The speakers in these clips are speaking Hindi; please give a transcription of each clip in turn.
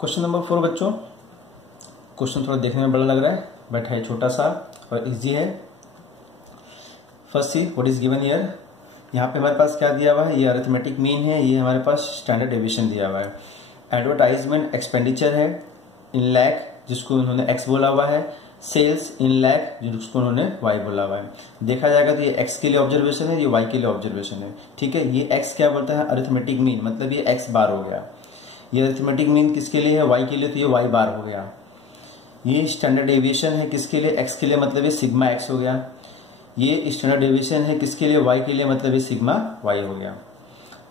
क्वेश्चन नंबर 4 बच्चों, क्वेश्चन थोड़ा देखने में बड़ा लग रहा है बट है छोटा सा और इजी है। First see what is given here. यहाँ पे हमारे पास क्या दिया हुआ है, ये अरिथमेटिक मीन है, ये हमारे पास स्टैंडर्ड डेविएशन दिया हुआ है। एडवर्टाइजमेंट एक्सपेंडिचर है इन लैख, जिसको उन्होंने एक्स बोला हुआ है। सेल्स इन लैख, जिसको उन्होंने वाई बोला हुआ है। देखा जाएगा तो ये एक्स के लिए ऑब्जर्वेशन है, ये वाई के लिए ऑब्जर्वेशन है। ठीक है, ये एक्स क्या बोलता है, अरिथमेटिक मीन, मतलब ये एक्स बार हो गया। ये अरिथमेटिक मीन किसके लिए है, वाई के लिए, तो ये वाई बार हो गया। ये स्टैंडर्ड डेविएशन है किसके लिए, एक्स के लिए, मतलब ये सिग्मा एक्स हो गया। ये स्टैंडर्ड डेविएशन है किसके लिए, वाई के लिए, मतलब ये सिग्मा वाई हो गया।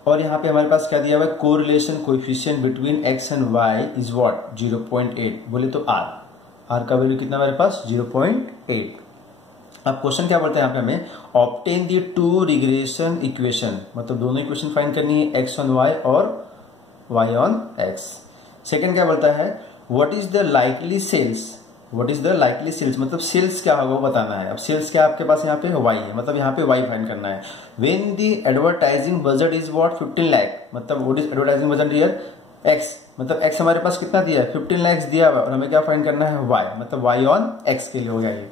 और यहाँ पे हमारे पास क्या दिया हुआ है, correlation coefficient between x and y is what 0.8। बोले तो आर का वैल्यू कितना हमारे पास 0.8। अब क्वेश्चन क्या बोलता है यहाँ पे हमें, obtain the two regression equation, मतलब दोनों इक्वेशन फाइंड करनी है, एक्स ऑन वाई और वाई ऑन एक्स। सेकेंड क्या बोलता है, what is the likely sales, what is the likely sales, मतलब सेल्स क्या होगा वो बताना है। अब सेल्स क्या आपके पास यहाँ पे वाई है, मतलब यहाँ पे वाई फाइंड करना है। When the advertising budget is what 15 lakh, मतलब what is advertising budget here X, मतलब एक्स हमारे पास कितना दिया है 15 लाख दिया हुआ और हमें क्या फाइंड करना है वाई, मतलब वाई ऑन एक्स के लिए हो गया ये।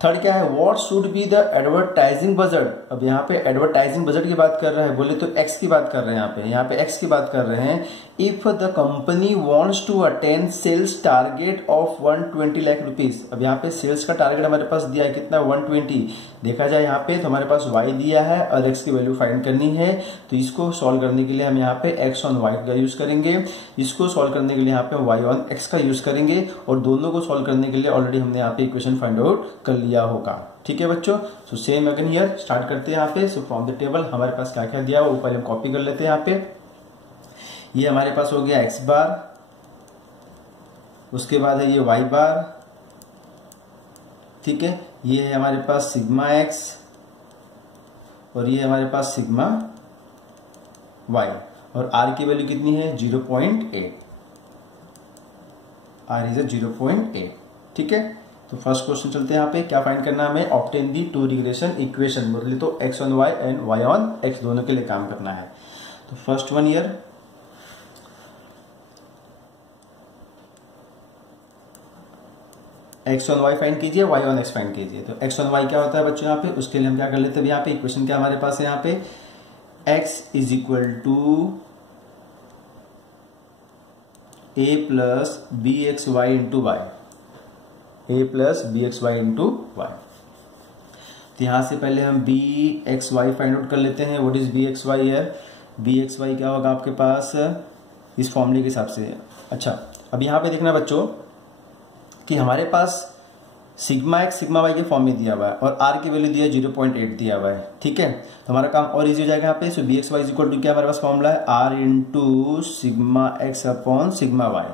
थर्ड क्या है, what should be the advertising budget. अब यहाँ पे एडवर्टाइजिंग बजट की बात कर रहा है, बोले तो एक्स की बात कर रहे हैं, यहाँ पे एक्स की बात कर रहे हैं। If the company wants to attain sales target of 120 lakh rupees. अब यहाँ पे सेल्स का टारगेट हमारे पास दिया है कितना 120। देखा जाए यहाँ पे तो हमारे पास वाई दिया है और एक्स की वैल्यू फाइंड करनी है, तो इसको सॉल्व करने के लिए हम यहाँ पे एक्स ऑन वाई का यूज करेंगे, इसको सॉल्व करने के लिए यहाँ पे वाई ऑन एक्स का यूज करेंगे, और दोनों को सॉल्व करने के लिए ऑलरेडी हमने यहाँ पे इक्वेशन फाइंड आउट कर लिया होगा। ठीक है बच्चों, so same again here start करते हैं यहाँ पे। सो फ्रॉम द टेबल हमारे पास क्या क्या दिया हुआ वो पहले हम कॉपी कर लेते हैं। यहाँ पे ये हमारे पास हो गया एक्स बार, उसके बाद है ये वाई बार, ठीक है, ये है हमारे पास सिग्मा एक्स और ये हमारे पास सिग्मा वाई, और आर की वैल्यू कितनी है 0.8, आर इज 0.8। ठीक है, तो फर्स्ट क्वेश्चन चलते हैं यहाँ पे, क्या फाइंड करना है हमें, obtain the two regression equation, बोले तो x on y and y on x दोनों के लिए काम करना है। तो first one year x on y find कीजिए, वाई ऑन एक्स फाइंड कीजिए। तो एक्स ऑन वाई क्या होता है बच्चों यहाँ पे, उसके लिए हम क्या कर लेते हैं यहाँ पे, इक्वेशन क्या हमारे पास है यहाँ पे, x is equal to a plus b x Y into y, a plus b x Y into y. तो यहां से पहले हम b x y find out कर लेते हैं। What is B x Y है, बी एक्स वाई क्या होगा आपके पास इस फॉर्मूले के हिसाब से। अच्छा, अब यहां पे देखना बच्चों कि हमारे पास सिग्मा एक्स सिग्मा वाई के फॉर्म में दिया हुआ है और आर की वैल्यू दिया है 0.8 दिया हुआ है। ठीक है, तो हमारा काम और इजी हो जाएगा यहाँ पे। So B x Y is equal to क्या हमारे पास फॉर्मूला है, R into sigma x upon sigma Y,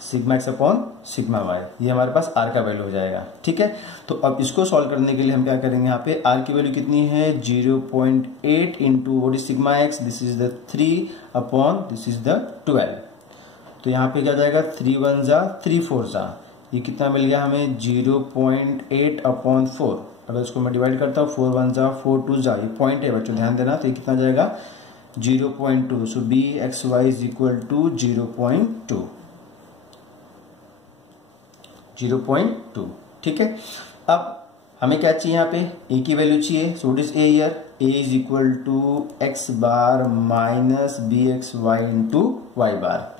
sigma x upon sigma Y, ये हमारे पास आर का वैल्यू हो जाएगा। ठीक है, तो अब इसको सॉल्व करने के लिए हम क्या करेंगे, यहाँ पे आर की वैल्यू कितनी है 0.8 into what is sigma x, this is the 3 upon this is the 12। तो यहाँ पे क्या जाएगा 3 1 जा 3 4 जा, ये कितना मिल गया हमें 0.8 अपॉन 4। अगर इसको मैं डिवाइड करता हूँ 4 1 जा 4 2 जा, ये पॉइंट है बच्चों ध्यान देना, तो ये कितना जाएगा 0.2। So B x Y is equal to 0.2, 0.2। ठीक है, अब हमें क्या चाहिए यहाँ पे, ए की वैल्यू चाहिए। So what is A here, A is equal to X bar minus B x Y into Y bar.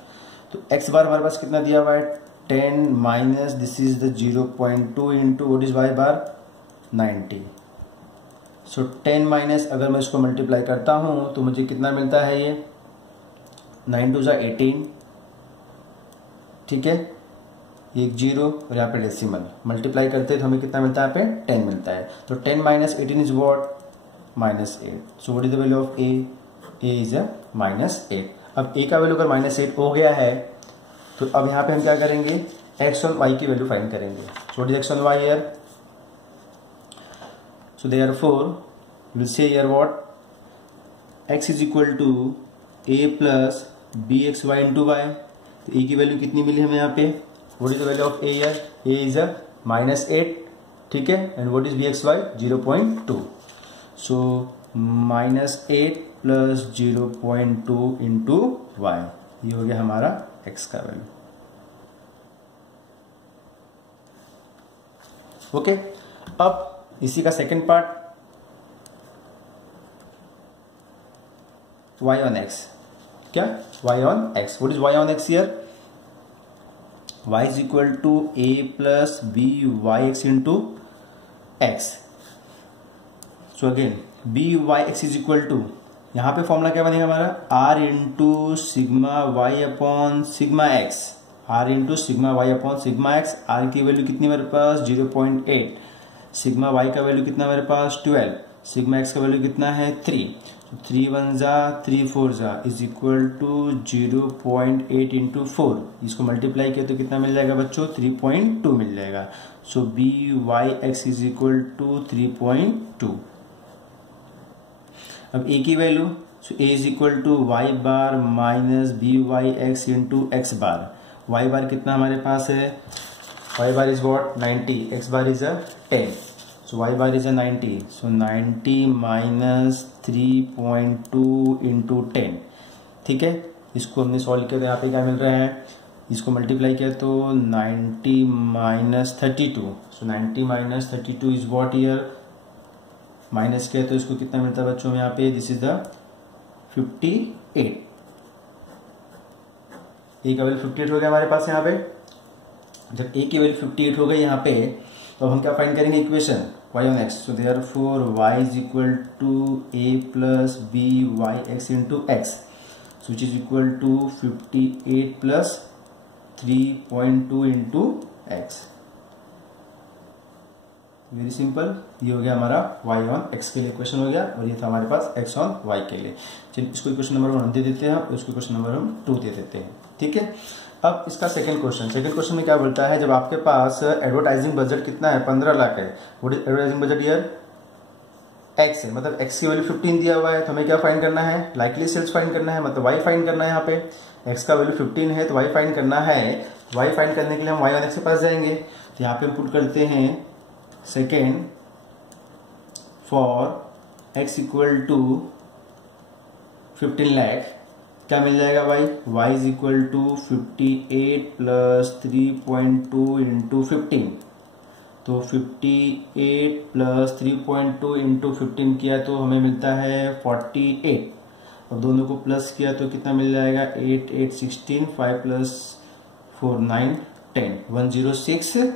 तो एक्स बार हमारे पास कितना दिया हुआ है 10 minus this is the 0.2 into what is Y bar 90। So 10 minus अगर मैं इसको मल्टीप्लाई करता हूं तो मुझे कितना मिलता है, ये 9 2 जा 18। ठीक है, एक जीरो और यहाँ पे डेसिमल मल्टीप्लाई करते हैं तो हमें कितना मिलता है, यहाँ पे 10 मिलता है। तो 10 minus 18 is what -8। So what is the value of A, A is -8। अब ए का वैल्यू अगर -8 हो गया है तो अब यहाँ पे हम क्या करेंगे, एक्स ऑन वाई की वैल्यू फाइंड करेंगे। So what is x on y here, so therefore will say here what x is equal to a plus b x Y into y. तो ए की वैल्यू कितनी मिली हमें यहाँ पे, what is the value of a here, A is -8। ठीक है, and what is B x y 0.2। So -8 plus 0.2 into y, ये हो गया हमारा एक्स का वैल्यू। ओके, अब इसी का second part, y on x, क्या y on x, what is y on x here? y is equal to a plus b y x into x. So again b y x is equal to, यहाँ पे फॉर्मूला क्या बनेगा हमारा, r into sigma Y upon sigma x, r into sigma Y upon sigma x. r की वैल्यू कितनी मेरे पास 0.8, सिग्मा y का वैल्यू कितना मेरे पास 12, सिग्मा x का वैल्यू कितना है 3, 3 1 जा 3 4 जा इज इक्वल टू 0.8 इंटू 4, इसको मल्टीप्लाई किया तो कितना मिल जाएगा बच्चों 3.2 मिल जाएगा। So B Y X is equal to 3.2। अब a की value, so a is equal to Y bar minus B Y x into x bar. Y bar कितना हमारे पास है, Y bar is what 90, X bar is 10, so Y bar is 90, so 90 minus 3.2 into 10। ठीक है, इसको हमने सॉल्व किया तो यहाँ पे क्या मिल रहा है, इसको मल्टीप्लाई किया तो 90 minus 32, so 90 minus 32 is what year, minus किया तो इसको कितना मिलता है बच्चों यहाँ पे, दिस इज द 58। ए का वैल्यू 58 हो गया हमारे पास यहाँ पे। जब ए की वैल्यू 58 हो गई यहाँ पे तो हम क्या फाइंड करेंगे equation y on x, so therefore y is equal to a plus b y x into x, so which is equal to 58 plus 3.2 into x। Very simple, ये हो गया हमारा y on x के लिए इक्वेशन हो गया, और ये था हमारे पास x on y के लिए। चलिए इसको इक्वेशन नंबर 1 दे देते हैं और इसको इक्वेशन नंबर हम 2 दे देते हैं। ठीक है, अब इसका सेकंड क्वेश्चन में क्या बोलता है, जब आपके पास एडवर्टाइजिंग बजट कितना है 15 लाख है, what is advertising budget year x है, मतलब x की वैल्यू 15 दिया हुआ है, तो हमें क्या फाइंड करना है, लाइकली सेल्स फाइंड करना है, मतलब y फाइंड करना है। यहाँ पे x का वैल्यू 15 है तो y फाइंड करना है, y फाइंड करने के लिए हम y on x के पास जाएंगे, तो यहाँ पे हम पुट करते हैं second for x equal to 15 lakh, क्या मिल जाएगा भाई, y is equal to 58 plus 3.2 into 15, तो 58 प्लस 3.2 इंटू 15 किया तो हमें मिलता है 48, और दोनों को प्लस किया तो कितना मिल जाएगा 8 8 16, 5 plus 4 9 10, 106।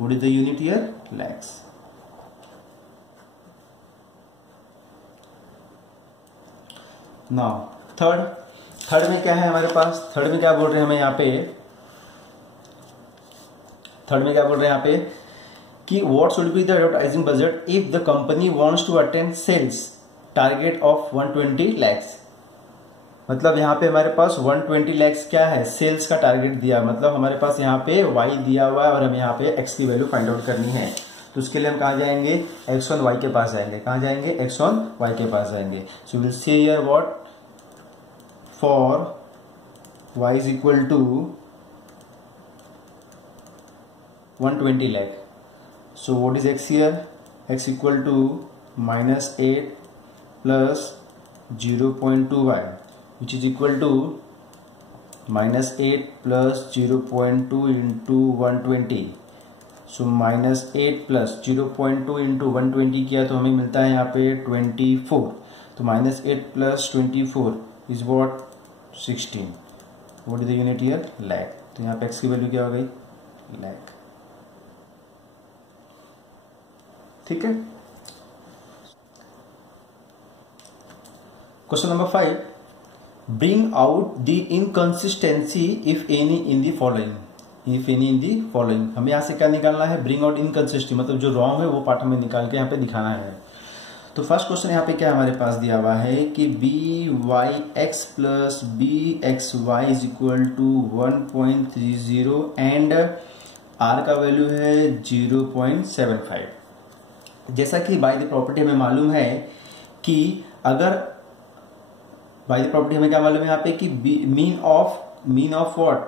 What is the unit here, lakhs. Now third में क्या है हमारे पास, थर्ड में क्या बोल रहे हैं हमें यहाँ पे, थर्ड में क्या बोल रहे हैं यहाँ पे कि what should be the advertising budget if the company wants to attend sales target of 120 lakhs. मतलब यहाँ पे हमारे पास 120 लैक्स क्या है, सेल्स का टारगेट दिया, मतलब हमारे पास यहाँ पे y दिया हुआ है और हमें यहाँ पे x की वैल्यू फाइंड आउट करनी है। तो उसके लिए हम कहाँ जाएंगे, x on y के पास जाएंगे, कहाँ जाएंगे, x on y के पास जाएंगे। So will say here what, for y is equal to 120 lakh, so what is x here, x equal to minus 8 plus 0.2y, which is equal to minus 8 plus 0.2 into 120, so minus 8 plus 0.2 into 120 किया तो हमें मिलता है यहाँ पे 24, तो minus 8 plus 24 is what 16। what is the unit here, lakh, तो यहाँ पे x की वैल्यू क्या हो गई, lakh। ठीक है, question number 5, bring out the inconsistency if any in the following, if any in the following. हमें यहाँ से क्या निकालना है, ब्रिंग आउट इनकंसिस्टेंसी, मतलब जो रॉन्ग है वो पार्ट हमें निकाल के यहाँ पे दिखाना है। तो फर्स्ट क्वेश्चन यहाँ पे क्या हमारे पास दिया हुआ है कि b Y x plus b x Y is equal to 1.30 and r का वैल्यू है 0.75। जैसा कि बाय द प्रॉपर्टी हमें मालूम है कि अगर बाय द प्रॉपर्टी हमें क्या मालूम है यहाँ पे कि mean of what,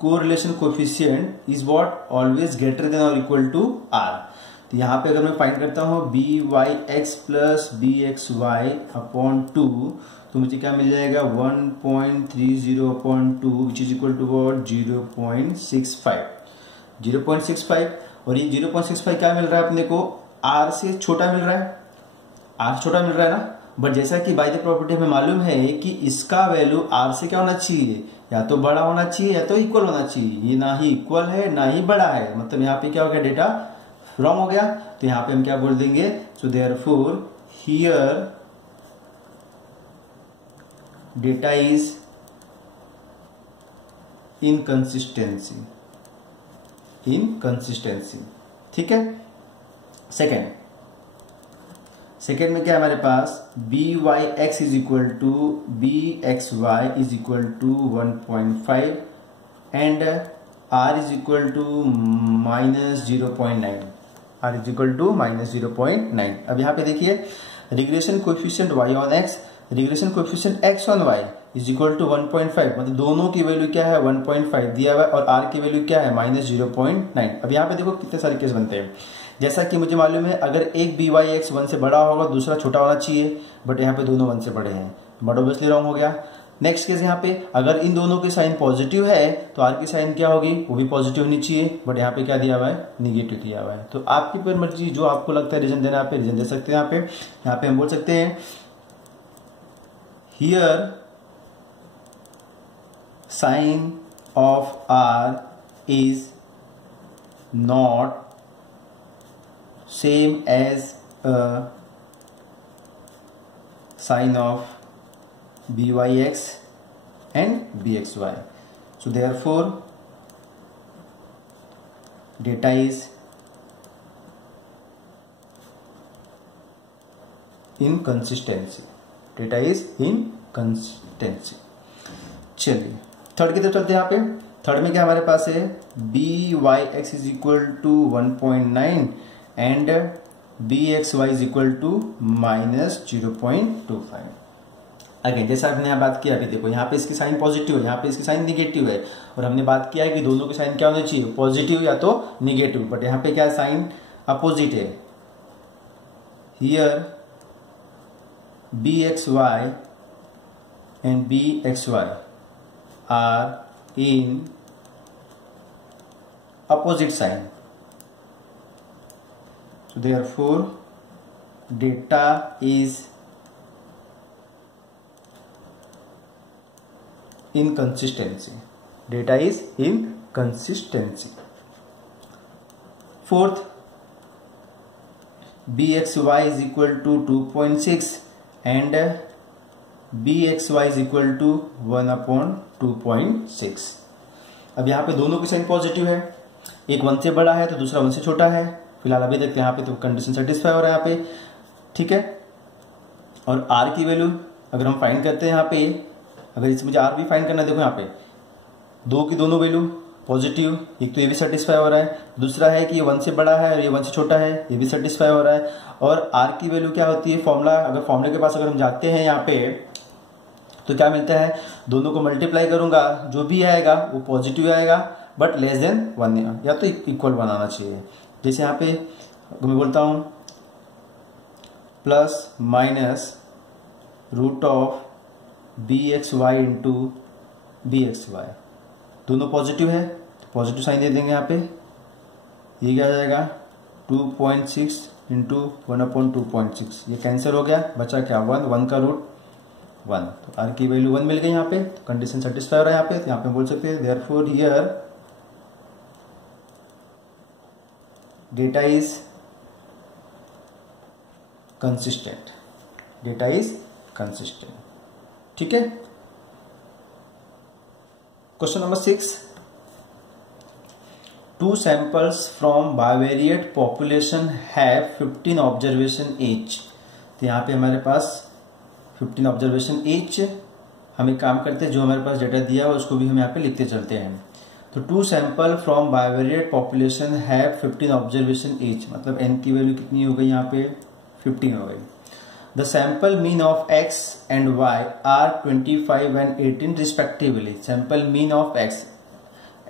correlation coefficient is what, always greater than और इक्वल टू आर। तो यहाँ पे अगर मैं फाइंड करता हूँ b Y x plus b x y upon 2, तो मुझे क्या मिल जाएगा 1.30/2 which is equal to what 0.65 और ये 0.65 क्या मिल रहा है अपने को आर से छोटा मिल रहा है, आर छोटा मिल रहा है ना। बट जैसा कि बाय द प्रॉपर्टी हमें मालूम है कि इसका वैल्यू आर से क्या होना चाहिए, या तो बड़ा होना चाहिए या तो इक्वल होना चाहिए। ये ना ही इक्वल है ना ही बड़ा है, मतलब यहाँ पे क्या हो गया, डेटा रॉन्ग हो गया। तो यहाँ पे हम क्या बोल देंगे, so therefore here data is inconsistency, ठीक है। सेकेंड में क्या है हमारे पास, BYX is equal to BXY is equal to 1.5 and R is equal to -0.9, R is equal to -0.9। अब यहाँ पे देखिए regression coefficient y on x, regression coefficient x on y is equal to 1.5, मतलब दोनों की वैल्यू क्या है 1.5 दिया हुआ है और r की वैल्यू क्या है -0.9। अब यहाँ पे देखो कितने सारे केस बनते हैं। जैसा कि मुझे मालूम है अगर एक BYX 1 से बड़ा होगा दूसरा छोटा होना चाहिए, बट यहाँ पे दोनों 1 से बड़े हैं, बट ऑब्वियसली रॉन्ग हो गया। नेक्स्ट केस यहाँ पे अगर इन दोनों की साइन पॉजिटिव है तो आर की साइन क्या होगी, वो भी पॉजिटिव होनी चाहिए, बट यहाँ पे क्या दिया हुआ है, निगेटिव दिया हुआ है। तो आपकी पर मर्जी, जो आपको लगता है रीजन देना आप रीजन दे सकते हैं। यहाँ पे हम बोल सकते हैं here sign of r is not same as sign of BYX and BXY. So therefore data is inconsistency, चलिए थर्ड की तरफ चलते हैं। यहाँ पे थर्ड में क्या हमारे पास है, BYX is equal to 1.9 and BXY is equal to -0.25। Again जैसा हमने यहाँ बात किया, अभी देखो यहाँ पे इसकी साइन पॉजिटिव है, यहाँ पे इसकी साइन निगेटिव है, और हमने बात किया है कि दोनों की साइन क्या होनी चाहिए, पॉजिटिव या तो निगेटिव, बट यहाँ पे क्या साइन अपोजिट है। Here BXY and BXY are in opposite sign, so therefore data is inconsistency, Fourth, BXY is equal to 2.6 and BXY is equal to 1/2.6। अब यहाँ पे दोनों की साइन पॉजिटिव है, एक 1 से बड़ा है तो दूसरा 1 से छोटा है। फिलहाल अभी देखते हैं यहाँ पे तो कंडीशन सेटिस्फाई हो रहा है यहाँ पे, ठीक है। और r की वैल्यू अगर हम फाइंड करते हैं यहाँ पे, अगर इसमें मुझे r भी फाइंड करना है, देखो यहाँ पे दो की दोनों वैल्यू पॉजिटिव, एक तो ये भी सेटिस्फाई हो रहा है, दूसरा है कि ये 1 से बड़ा है और ये 1 से छोटा है, ये भी सेटिस्फाई हो रहा है। और r की वैल्यू क्या होती है, फॉर्मूला, अगर फॉर्मूले के पास अगर हम जाते हैं यहाँ पे तो क्या मिलता है, दोनों को मल्टीप्लाई करूंगा जो भी आएगा वो पॉजिटिव आएगा, बट लेस देन 1 या तो इक्वल बनाना चाहिए। जैसे यहाँ पे मैं बोलता हूं ±√ BXY इंटू BXY, दोनों पॉजिटिव है तो पॉजिटिव साइन दे देंगे यहाँ पे। ये क्या आ जाएगा 2.6 इंटू 1/2.6, ये कैंसिल हो गया, बचा क्या 1 का रूट 1, तो r की वैल्यू 1 मिल गई यहाँ पे, तो कंडीशन सेटिस्फाई हो रहा है यहाँ पे। तो यहाँ पे बोल सकते हैं therefore here data is consistent, ठीक है। Question number 6, 2 samples from bivariate population have 15 observation each। तो यहाँ पे हमारे पास 15 ऑब्जर्वेशन ईच, हम एक काम करते हैं जो हमारे पास डेटा दिया हुआ उसको भी हम यहाँ पे लिखते चलते हैं। तो 2 sample from bivariate population have 15 observation each, मतलब n की वैल्यू कितनी हो गई यहाँ पे 15 हो गई। The sample mean of x and y are 25 and 18 respectively. Sample mean of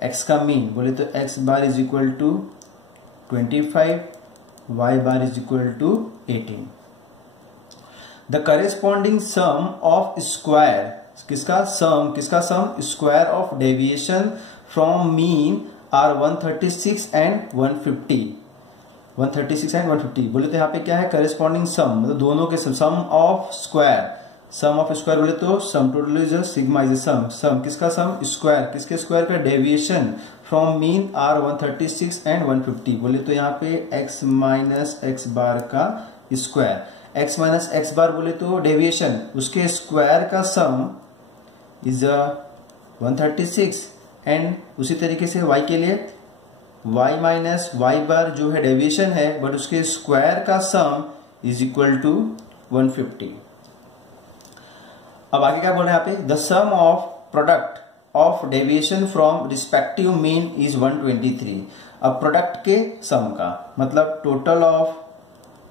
x का मीन बोले तो x bar is equal to 25, y bar is equal to 18। The corresponding sum of square, किसका sum square of deviation from mean are 136 and 150, 136 and 150 बोले तो यहाँ पे क्या है, करेस्पॉन्डिंग सम मतलब दोनों के सम ऑफ स्क्वायर बोले तो sum total is sigma is sum किसका सम स्क्वायर, किसके स्क्वायर का, deviation from mean are 136 and 150 बोले तो यहाँ पे x माइनस एक्स बार का स्क्वायर, x माइनस एक्स बार बोले तो डेविएशन उसके स्क्वायर का सम इज 136 एंड उसी तरीके से y के लिए y माइनस वाई बार जो है डेविएशन है बट उसके स्क्वायर का सम इज इक्वल टू 150। अब आगे क्या बोल रहे हैं यहाँ पे, the sum of product of deviation from respective mean is 123। अब प्रोडक्ट के सम का मतलब total of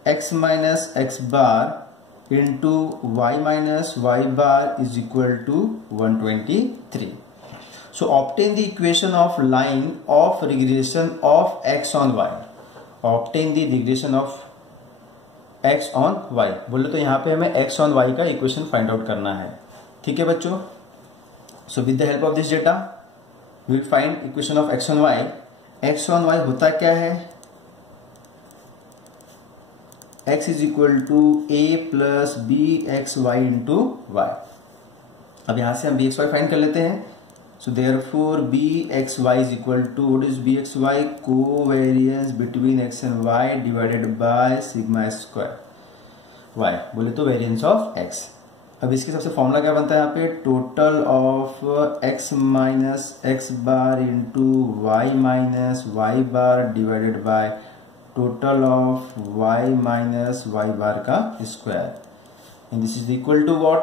x minus x bar into Y minus Y bar is equal to 123। So obtain the equation of line of regression of x on y. Obtain the regression of x on y. बोले तो यहाँ पे हमें x on y का इक्वेशन फाइंड आउट करना है। ठीक है बच्चों, so with the help of this data we will find equation of x on y. x on y होता क्या है, x is equal to a plus b x Y into y. अब यहां से हम बी एक्स वाई फाइंड कर लेते हैं। So therefore bxy is equal to, what is bxy? Covariance between x and y divided by sigma square y, बोले तो वेरिएंस ऑफ x। अब इसके सबसे फॉर्मूला क्या बनता है यहाँ पे, total of x minus x bar into Y minus Y bar divided by total of y minus Y bar का square, and this is equal to what,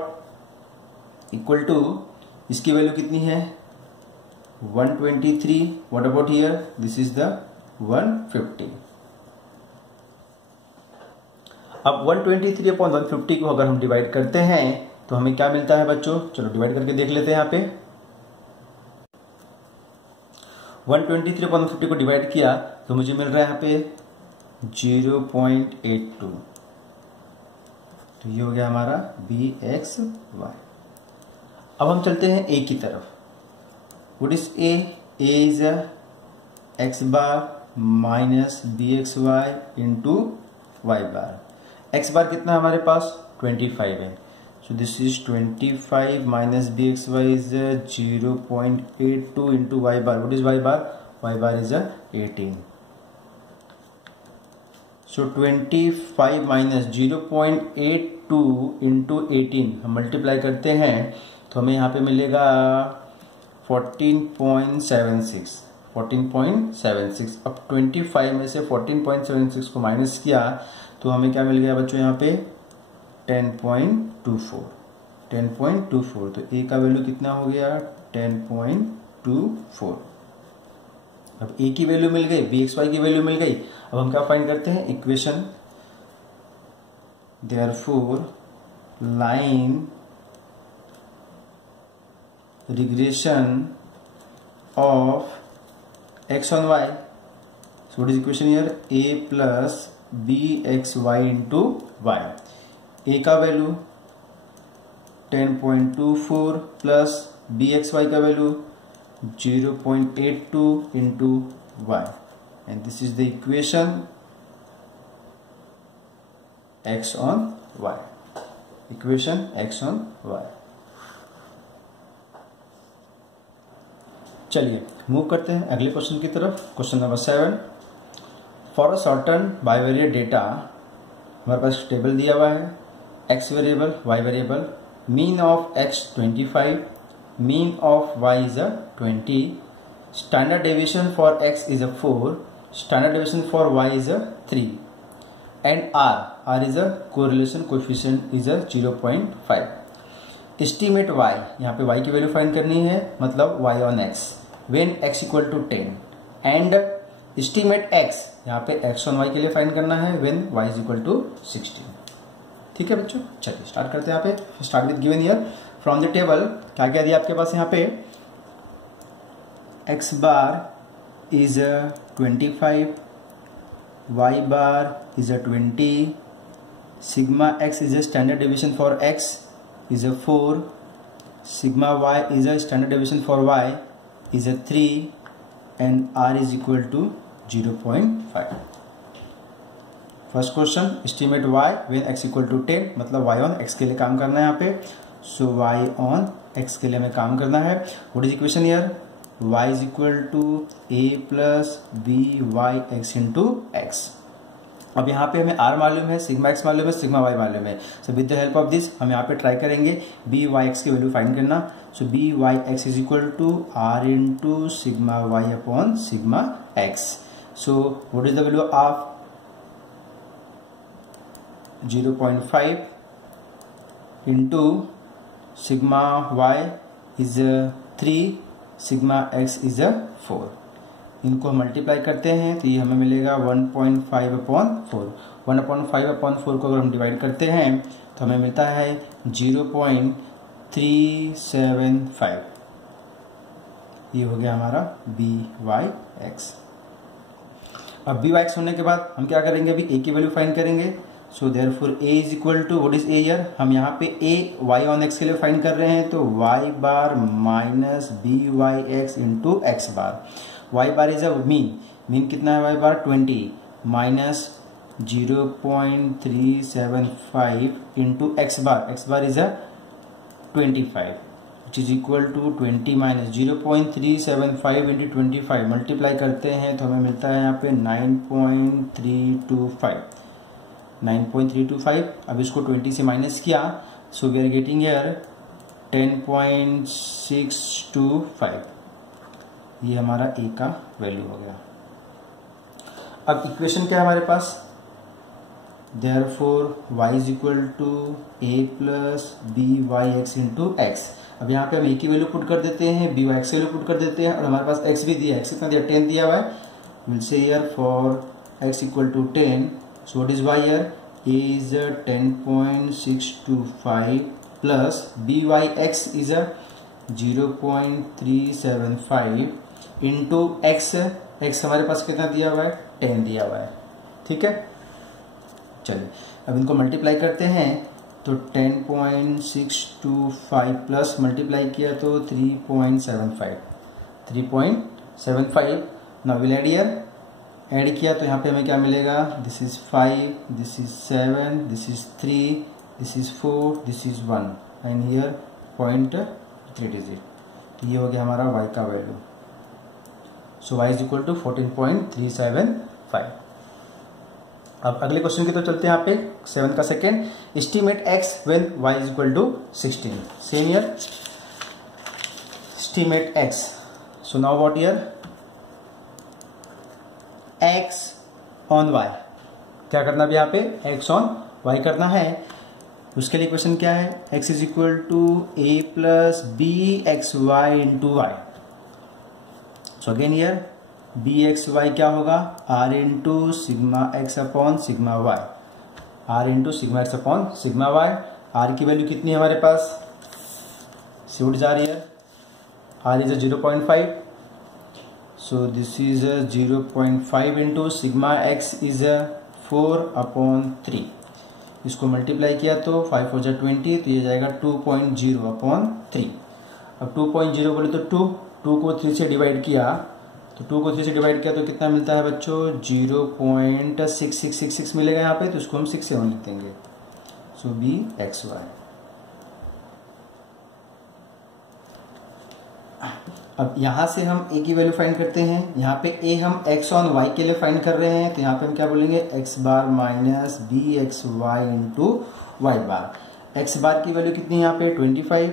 equal to इसकी वैल्यू कितनी है 123। What about here, this is the 150। अब 123 अपॉन 150 को अगर हम डिवाइड करते हैं तो हमें क्या मिलता है बच्चों, चलो डिवाइड करके देख लेते हैं। यहाँ पे 123 अपॉन 150 को डिवाइड किया तो मुझे मिल रहा है यहाँ पे 0.82, तो ये हो गया हमारा bxy। अब हम चलते हैं a की तरफ। What is a? A is a x bar minus bxy into y bar। x bar कितना है हमारे पास 25 है, so this is 25 minus bxy is 0.82 into y bar। What is y bar? Y bar is 18। So 25 minus 0.82 into 18 हम मल्टीप्लाई करते हैं तो हमें यहाँ पे मिलेगा 14.76। अब 25 में से 14.76 को माइनस किया तो हमें क्या मिल गया बच्चों यहाँ पे 10.24। तो a का वैल्यू कितना हो गया 10.24। अब a की वैल्यू मिल गई, bxy की वैल्यू मिल गई। अब हम क्या फाइंड करते हैं, equation, therefore line regression of x on y, so what is equation here, a plus bxy into y। a का वैल्यू 10.24 प्लस bxy का value 0.82 into y, and this is the equation x on y, equation x on y। चलिए मूव करते हैं अगले क्वेश्चन की तरफ। Question number 7, for a certain bivariate data, हमारे पास टेबल दिया हुआ है, x variable y variable, mean of x 25, mean of y is 20, standard deviation for x is 4, standard deviation for y is 3, and r is correlation coefficient is 0.5। Estimate y, यहाँ पे y की वैल्यू फाइंड करनी है, मतलब y on x when x equal to 10, and estimate x, यहाँ पे x ऑन y के लिए फाइंड करना है when y is equal to 16। ठीक है बच्चों, चलिए स्टार्ट करते हैं। यहाँ पे start with given year from the table. क्या क्या दिया आपके पास यहाँ पे, x bar is 25, y bar is 20, sigma x is a standard deviation for x is a 4, sigma y is a standard deviation for y is a 3 and r is equal to 0.5. First question, estimate y when x equal to 10, मतलब y on x के लिए काम करना है यहाँ पे. सो y on x के लिए हमें काम करना है. What is equation here? y is equal to a plus by x into x. अब यहाँ पे हमें r मालूम है, सिग्मा x मालूम है, सिग्मा y मालूम है. So with the help of this हम यहाँ पे ट्राई करेंगे बी वाई एक्स की वैल्यू फाइंड करना. So B Y X is equal to r into sigma Y upon sigma X. So what is the value of 0.5 into sigma y is 3, sigma x is 4. इनको हम मल्टीप्लाई करते हैं तो ये हमें मिलेगा 1.5 अपॉन 4. 1/5 अपॉन 4 को अगर हम डिवाइड करते हैं तो हमें मिलता है 0.375. ये हो गया हमारा बी वाई एक्स. अब बी वाई एक्स होने के बाद हम क्या करेंगे? अभी ए की वैल्यू फाइंड करेंगे. So therefore a is equal to, what is A here? हम यहाँ पे ए वाई ऑन एक्स के लिए फाइंड कर रहे हैं तो y bar minus B Y x into x bar. Y bar is a mean कितना है? Y bar 20 minus 0.375 into x bar is a 25 which is equal to 20 minus 0.375 into 25 multiply करते हैं तो हमें मिलता है यहाँ पे 9.325. अब इसको 20 से माइनस किया so we are getting here 10.625. ये हमारा ए का वैल्यू हो गया. अब इक्वेशन क्या है हमारे पास? Therefore y is equal to a plus B Y x into X. अब यहाँ पे हम a की वैल्यू पुट कर देते हैं, बी वाई एक्स की वैल्यू पुट कर देते हैं और हमारे पास x भी दिया है. x कितना दिया? 10 दिया हुआ है. Will say here for x equal to 10. So what is y here? A is a 10.625 plus byx is a 0.375 into x. x हमारे पास कितना दिया हुआ है? 10 दिया हुआ है. ठीक है, चलिए अब इनको मल्टीप्लाई करते हैं तो 10.625 प्लस मल्टीप्लाई किया तो 3.75. Now will add here. Add किया तो यहाँ पे हमें क्या मिलेगा? This is 5, this is 7, this is 3, this is 4, this is 1 and here 0.3 digit. ये हो गया हमारा y का value. So y is equal to 14.375. अब अगले क्वेश्चन की तो चलते हैं यहाँ पे 7 का second. Estimate x when y is equal to 16. Same here estimate x. So now what here? x on y. क्या करना भी यहाँ पे? x ऑन y करना है. उसके लिए क्वेश्चन क्या है? x is equal to a plus b x Y into y. So again here b x y क्या होगा? r into sigma x upon sigma y. r into sigma x upon sigma y. r की वैल्यू कितनी है हमारे पास? सूट जा रही है. r is 0.5. So this is a 0.5 into sigma x is a 4/3. इसको मल्टीप्लाई किया तो 5 4 जा 20 तो ये जाएगा 2.0/3. अब 2.0 बोले तो 2 को 3 से डिवाइड किया तो 2 को 3 से डिवाइड किया तो कितना मिलता है बच्चों? 0.6666 मिलेगा यहाँ पे. तो इसको हम 6 से लिख देंगे. सो बी एक्स वाई. अब यहाँ से हम a की वैल्यू फाइंड करते हैं. यहाँ पे a हम x ऑन y के लिए फाइंड कर रहे हैं तो यहाँ पे हम क्या बोलेंगे? x bar minus B x Y into Y bar. x बार की वैल्यू कितनी है यहाँ पे? 25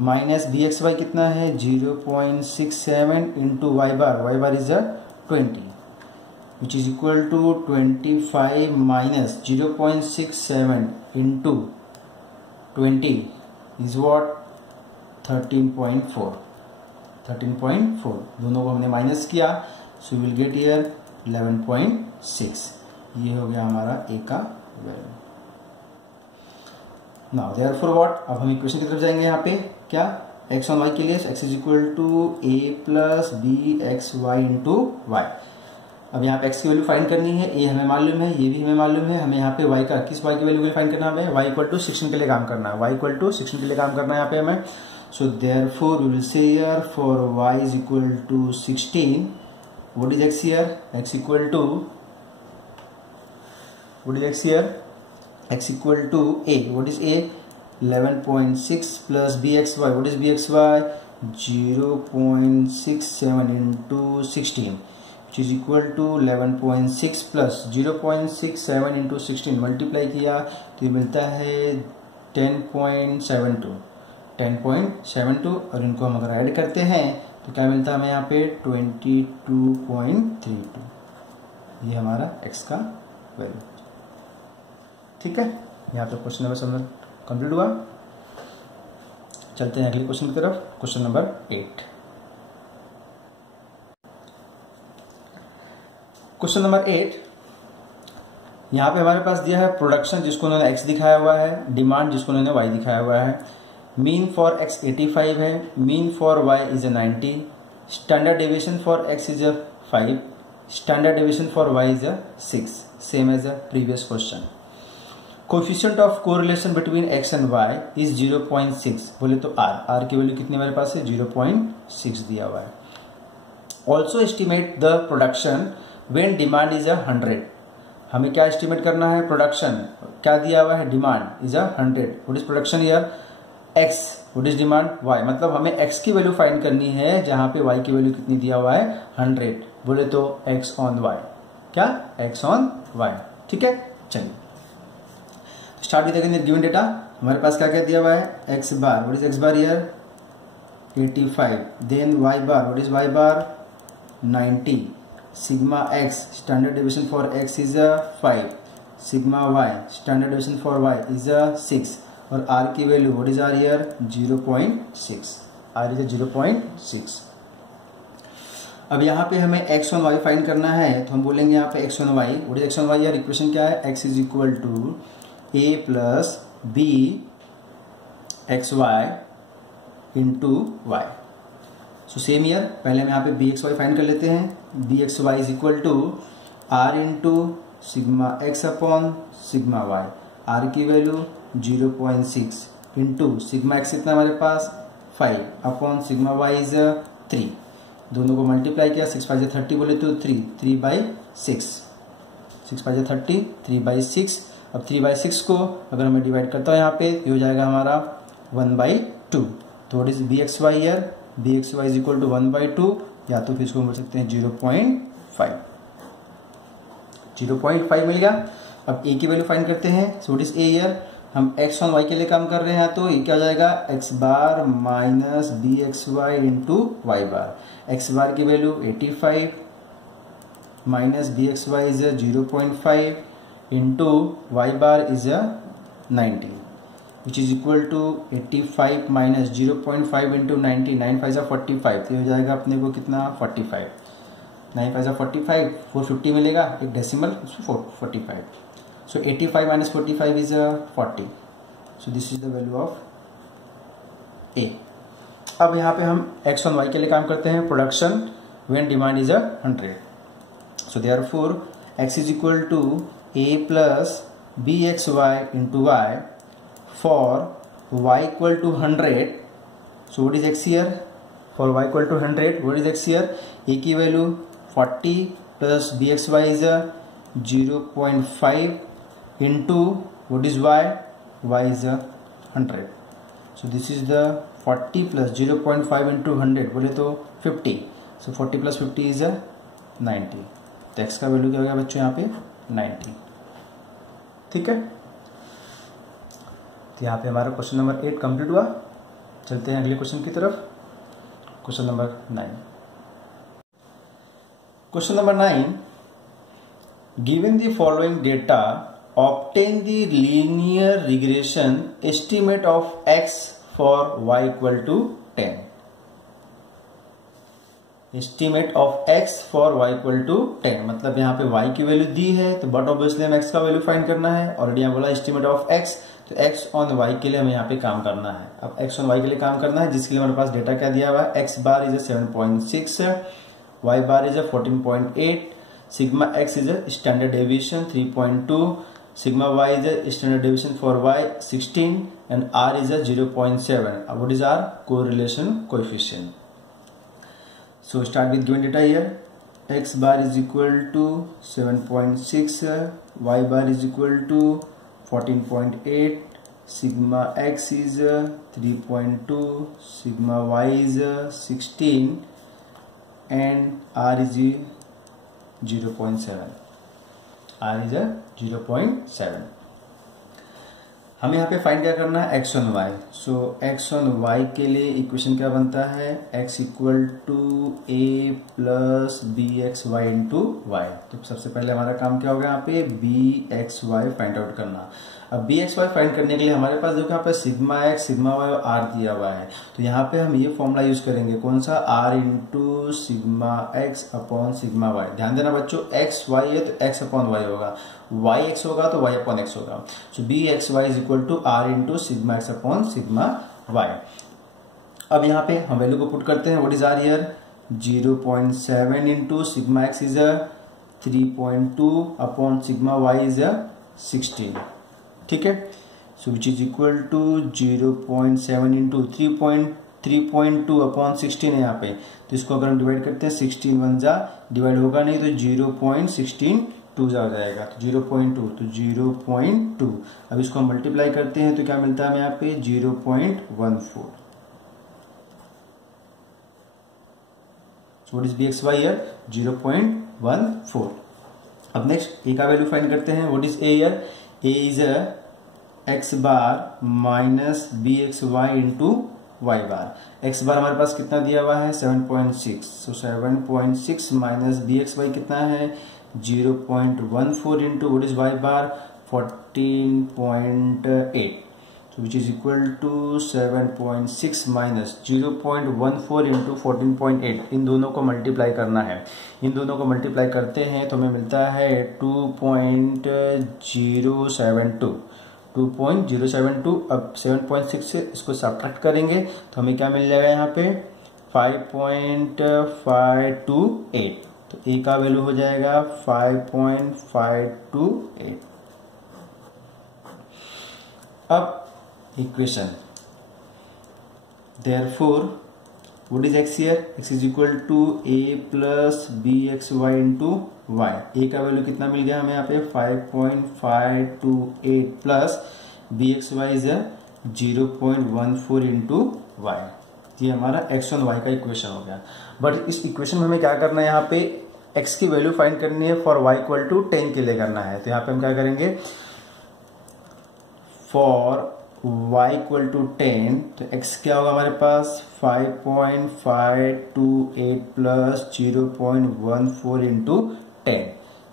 माइनस बी एक्स वाई कितना है? 0.67 into Y bar is 20 which is equal to 25 minus 0.67 into 20 is what? 13.4. दोनों को हमने माइनस किया सो विल गेट हियर 11.6. ये हो गया हमारा a का वैल्यू. Now therefore what? अब हम इक्वेशन की तरफ जाएंगे. यहाँ पे क्या? x ऑन y के लिए x is equal to a plus b x Y into y. अब यहाँ पे x की वैल्यू फाइंड करनी है, ये हमें मालूम है, ये भी हमें मालूम है, हमें यहाँ पे y का किस y की वैल्यू फाइंड करना है, y इक्वल टू 16 के लिए काम करना है, y इक्वल टू 16 के लिए काम करना है यहाँ पे हमें। So therefore we will say here for y is equal to 16, what is x here, x equal to what is x here, x equal to a, what is a, 11.6 plus bxy, what is bxy, 0.67 into 16 which is equal to 11.6 plus 0.67 into 16 multiply किया तो ये मिलता है 10.72 और इनको हम अगर ऐड करते हैं तो क्या मिलता है हमें यहाँ पे 22.32, ये हमारा x का वैल्यू। ठीक है, यहाँ पे क्वेश्चन नंबर 7 कंप्लीट हुआ। चलते हैं अगले क्वेश्चन की तरफ, क्वेश्चन नंबर 8। क्वेश्चन नंबर 8, यहाँ पे हमारे पास दिया है प्रोडक्शन जिसको उन्होंने x दिखाया हुआ है, डिमांड जिसको उन्होंने y दिखाया हुआ है, मीन फॉर x 85 है, mean for y is 90, standard deviation for x is 5, standard deviation for y is 6, same as the previous question. Coefficient of correlation between x and y is 0.6, बोले तो r की वैल्यू कितनी हमारे पास है, 0.6 दिया हुआ है। Also estimate the production when demand is 100, हमें क्या एस्टिमेट करना है, प्रोडक्शन क्या दिया हुआ है, demand is 100, what is production here, x, what is demand, y, मतलब हमें x की वैल्यू फाइंड करनी है जहां पे y की वैल्यू कितनी दिया हुआ है, 100, बोले तो x ऑन y, क्या x ऑन y। ठीक है, चलिए start with again given data. हमारे पास क्या क्या दिया हुआ है, x bar, what is x bar here, 85, then y bar, what is y bar, 90, sigma x, standard deviation for x is 5, sigma y, standard deviation for y is 6, और r की value what is r here, 0.6, r is 0.6। अब यहाँ पे हमें x ऑन y फाइंड करना है, तो हम बोलेंगे यहाँ पे x on y, what is x on y, यार इक्वेशन क्या है, x is equal to a plus b x Y into y. So same here, पहले हम यहाँ पे बी एक्स वाई फाइंड कर लेते हैं, b x Y is equal to are into sigma x upon sigma y, r की वैल्यू 0.6 इंटू सिग्मा एक्स इतना हमारे पास 5 अपॉन सिग्मा वाई इज 3, दोनों को मल्टीप्लाई किया, 6 5 30 बोले तो 3/6, 6 5 30, 3/6। अब 3/6 को अगर हमें डिवाइड करता है यहाँ पे, ये हो जाएगा हमारा 1/2। तो what is B x Y here, b x Y is equal to 1/2, या तो फिर इसको बोल सकते हैं 0.5, 0.5 मिल गया। अब ए की वैल्यू फाइंड करते हैं, सो व्हाट इज ए हियर, हम एक्स ऑन वाई के लिए काम कर रहे हैं, तो ये क्या हो जाएगा, X bar minus B x Y into Y bar. X bar की value 85 minus B x Y is 0.5 into Y bar is 90, which is equal to 85 minus 0.5 into 90, 9 5 45, तो हो जाएगा अपने को कितना 45, 9 5 45, 450 मिलेगा, एक decimal 45। So 85 minus 45 is 40. So this is the value of A. अब यहाँ पे हम x on y के लिए काम करते हैं, production when demand is 100. So therefore x is equal to A plus bxy into y for y equal to 100. So what is x here? For y equal to 100, what is x here? A की value 40 plus bxy is 0.5 into what is y, y is 100. So this is the 40 plus 0.5 into 100 बोले तो 50. So 40 plus 50 is 90. तो x का वैल्यू क्या हो गया बच्चों यहाँ पे 90. ठीक है, तो यहाँ पे हमारा क्वेश्चन नंबर 8 कंप्लीट हुआ। चलते हैं अगले क्वेश्चन की तरफ, question number 9। Question number 9, given the following data, obtain the linear regression estimate of x for y equal to 10. Estimate of x for y equal to 10, मतलब यहाँ पे y की वैल्यू दी है, तो बट ऑब्वियसली हमें x का वैल्यू फाइंड करना है। ऑलरेडी यहाँ बोला एस्टिमेट ऑफ x, तो x ऑन y के लिए हमें यहाँ पे काम करना है। अब x ऑन y के लिए काम करना है, जिसके लिए हमारे पास डेटा क्या दिया हुआ है, x bar is 7.6, y bar is 14.8, sigma X is a standard deviation 3.2, sigma y is a standard deviation for y 16 and r is a 0.7. What is our correlation coefficient? So start with given data here. X bar is equal to 7.6, y bar is equal to 14.8, sigma x is 3.2, sigma y is 16 and r is 0.7. r is a 0.7. हमें यहाँ पे फाइंड क्या करना है, x ऑन y. सो x ऑन y के लिए इक्वेशन क्या बनता है, x equal to a plus b x Y into y. तो सबसे पहले हमारा काम क्या होगा यहाँ पे, b x y find out करना. अब बी एक्स वाई फाइंड करने के लिए हमारे पास देखो यहाँ पे सिग्मा एक्स सिग्मा वाई और आर दिया हुआ है. तो यहाँ पे हम ये फॉर्मूला यूज करेंगे, कौन सा, R into sigma x upon sigma Y. ध्यान देना बच्चों, एक्स वाई है तो एक्स अपॉन वाई होगा, वाई एक्स होगा तो वाई अपॉन एक्स होगा. So B x Y is equal to are into sigma x upon sigma Y. अब यहाँ पे हम वैल्यू को पुट करते हैं. What is R here, 0.7 into sigma X is 3.2 upon sigma Y is 16. ठीक है. सो which is equal to 0.7 into 3.2 upon 16 है यहाँ पे. तो इसको अगर हम डिवाइड करते हैं 16 वन जा डिवाइड होगा नहीं तो 0.16 हो जाएगा. तो 0.2 तो 0.2. अब इसको हम मल्टीप्लाई करते हैं तो क्या मिलता है हमें यहाँ पे 0.14. So what is B x Y here, 0.14. अब नेक्स्ट ए का वैल्यू फाइंड करते हैं. What is A here, A is X bar minus B x Y into Y bar. X bar हमारे पास कितना दिया हुआ है, 7.6. So 7.6 minus B x Y कितना है, 0.14 into what is Y bar, 14.8. so which is equal to 7.6 minus 0.14 into 14.8. इन दोनों को मल्टीप्लाई करना है. इन दोनों को मल्टीप्लाई करते हैं तो हमें मिलता है 2.072. अब 7.6 से इसको सब्ट्रैक्ट करेंगे तो हमें क्या मिल जाएगा यहाँ पे 5.528. तो ए का वैल्यू हो जाएगा 5.528. अब equation, therefore what is x here, x is equal to a plus bxy into y. a का वैल्यू कितना मिल गया हमें यहाँ पे 5.528 plus bxy is 0.14 into y. ये हमारा x ऑन y का इक्वेशन हो गया. बट इस इक्वेशन में हमें क्या करना है, यहाँ पे x की वैल्यू फाइंड करनी है फॉर y इक्वल टू 10 के लिए करना है. तो यहाँ पे हम क्या करेंगे, फॉर y इक्वल टू 10 तो x क्या होगा हमारे पास 5.528 प्लस 0.14 इंटू 10.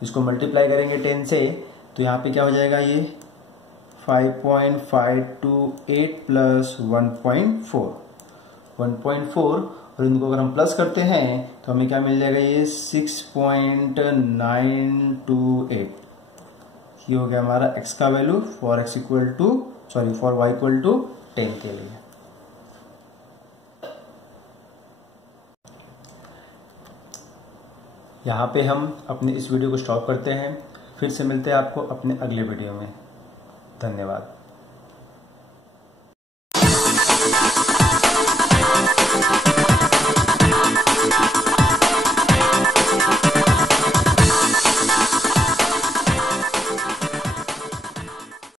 इसको मल्टीप्लाई करेंगे 10 से तो यहाँ पे क्या हो जाएगा, ये 5.528 प्लस 1.4 और इनको अगर हम प्लस करते हैं तो हमें क्या मिल जाएगा, ये 6.928. ये हो गया हमारा x का value for y equal to 10 के लिए. यहाँ पे हम अपने इस वीडियो को स्टॉप करते हैं. फिर से मिलते हैं आपको अपने अगले वीडियो में. धन्यवाद.